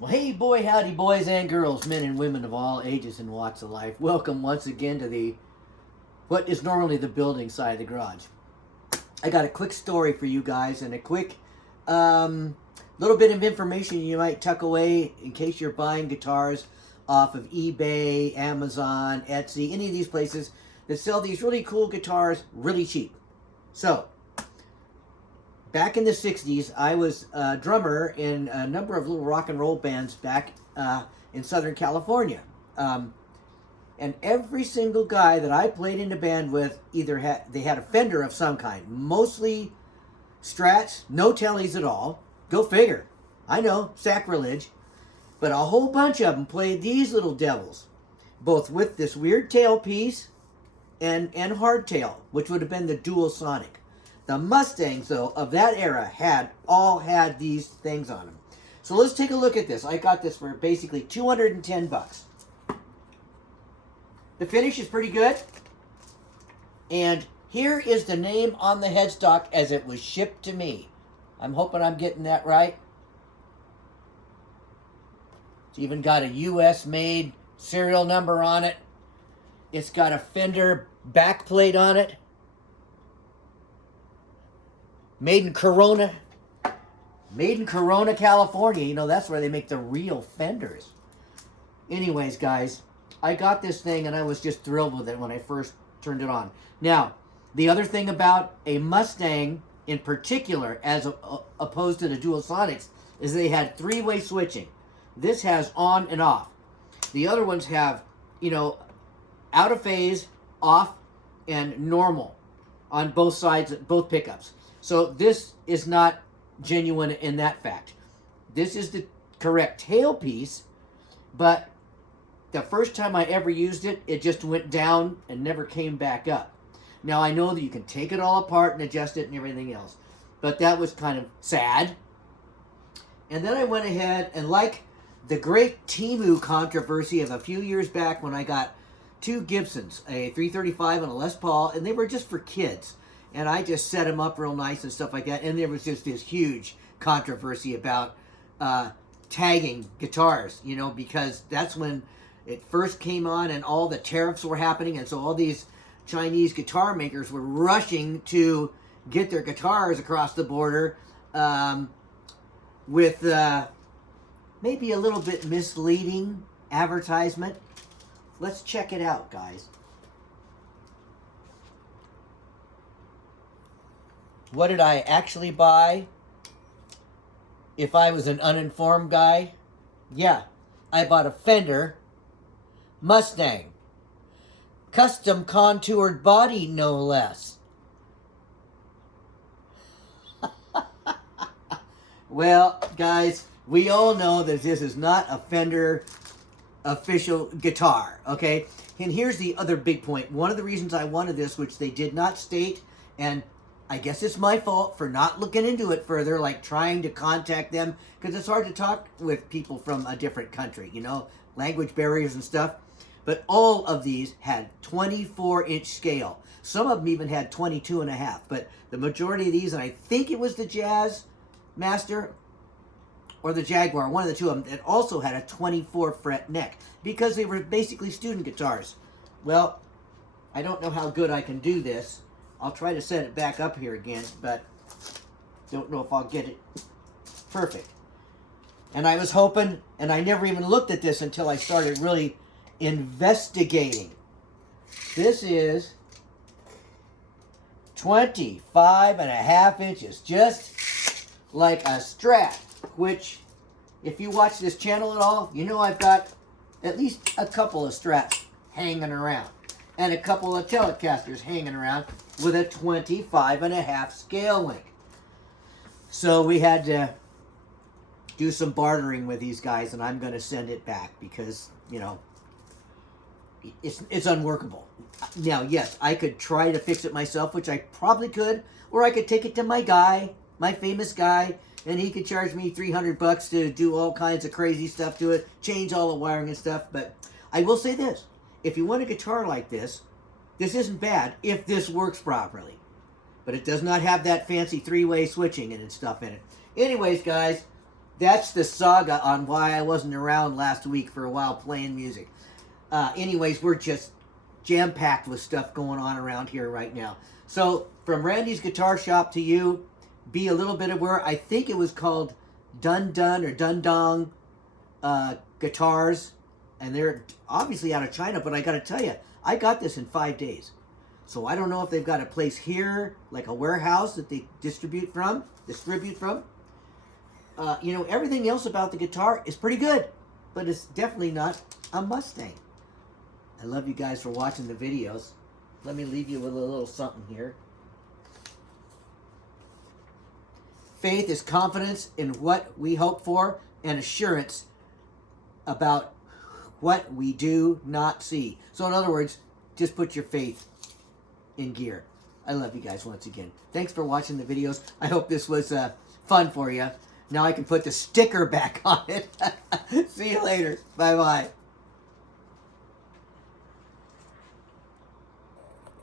Well, hey, boy, howdy, boys and girls, men and women of all ages and walks of life. Welcome once again to what is normally the building side of the garage. I got a quick story for you guys and a quick little bit of information you might tuck away in case you're buying guitars off of eBay, Amazon, Etsy, any of these places that sell these really cool guitars really cheap. So, back in the 60s, I was a drummer in a number of little rock and roll bands back in Southern California. And every single guy that I played in a band with either had a Fender of some kind, mostly Strats, no tellies at all. Go figure. I know, sacrilege. But a whole bunch of them played these little devils, both with this weird tailpiece and hardtail, which would have been the dual sonic. The Mustangs, though, of that era all had these things on them. So let's take a look at this. I got this for basically 210 bucks. The finish is pretty good. And here is the name on the headstock as it was shipped to me. I'm hoping I'm getting that right. It's even got a US made serial number on it. It's got a Fender backplate on it. Made in Corona, California. You know, that's where they make the real Fenders. Anyways, guys, I got this thing and I was just thrilled with it when I first turned it on. Now, the other thing about a Mustang in particular, as opposed to the dual sonics, is they had three-way switching. This has on and off. The other ones have, out of phase, off, and normal on both sides, both pickups. So this is not genuine in that fact. This is the correct tailpiece, but the first time I ever used it, it just went down and never came back up. Now, I know that you can take it all apart and adjust it and everything else, but that was kind of sad. And then I went ahead and, like the great Temu controversy of a few years back when I got two Gibsons, a 335 and a Les Paul, and they were just for kids. And I just set them up real nice and stuff like that. And there was just this huge controversy about tagging guitars, because that's when it first came on and all the tariffs were happening. And so all these Chinese guitar makers were rushing to get their guitars across the border with maybe a little bit misleading advertisement. Let's check it out, guys. What did I actually buy? If I was an uninformed guy, yeah, I bought a Fender Mustang. Custom contoured body, no less. Well, guys, we all know that this is not a Fender official guitar, okay? And here's the other big point. One of the reasons I wanted this, which they did not state, and I guess it's my fault for not looking into it further, like trying to contact them, because it's hard to talk with people from a different country, language barriers and stuff. But all of these had 24-inch scale. Some of them even had 22 and a half. But the majority of these, and I think it was the Jazz Master or the Jaguar, one of the two of them, it also had a 24-fret neck because they were basically student guitars. Well, I don't know how good I can do this. I'll try to set it back up here again, but don't know if I'll get it perfect. And I was hoping, and I never even looked at this until I started really investigating. This is 25 and a half inches, just like a Strat, which, if you watch this channel at all, I've got at least a couple of Strats hanging around and a couple of Telecasters hanging around with a 25 and a half scale link. So we had to do some bartering with these guys, and I'm going to send it back because, it's unworkable. Now, yes, I could try to fix it myself, which I probably could, or I could take it to my famous guy, and he could charge me 300 bucks to do all kinds of crazy stuff to it, change all the wiring and stuff. But I will say this, if you want a guitar like this isn't bad if this works properly. But it does not have that fancy three-way switching and stuff in it. Anyways, guys, that's the saga on why I wasn't around last week for a while playing music. Anyways, we're just jam-packed with stuff going on around here right now. So, from Randy's Guitar Shop to you, be a little bit aware. I think it was called Dun Dun or Dun Dong Guitars. And they're obviously out of China, but I got to tell you, I got this in 5 days. So I don't know if they've got a place here, like a warehouse that they distribute from. You know, everything else about the guitar is pretty good, but it's definitely not a Mustang. I love you guys for watching the videos. Let me leave you with a little something here. Faith is confidence in what we hope for and assurance about what we do not see. So in other words, just put your faith in gear. I love you guys once again. Thanks for watching the videos. I hope this was fun for you. Now I can put the sticker back on it. See you later. Bye-bye.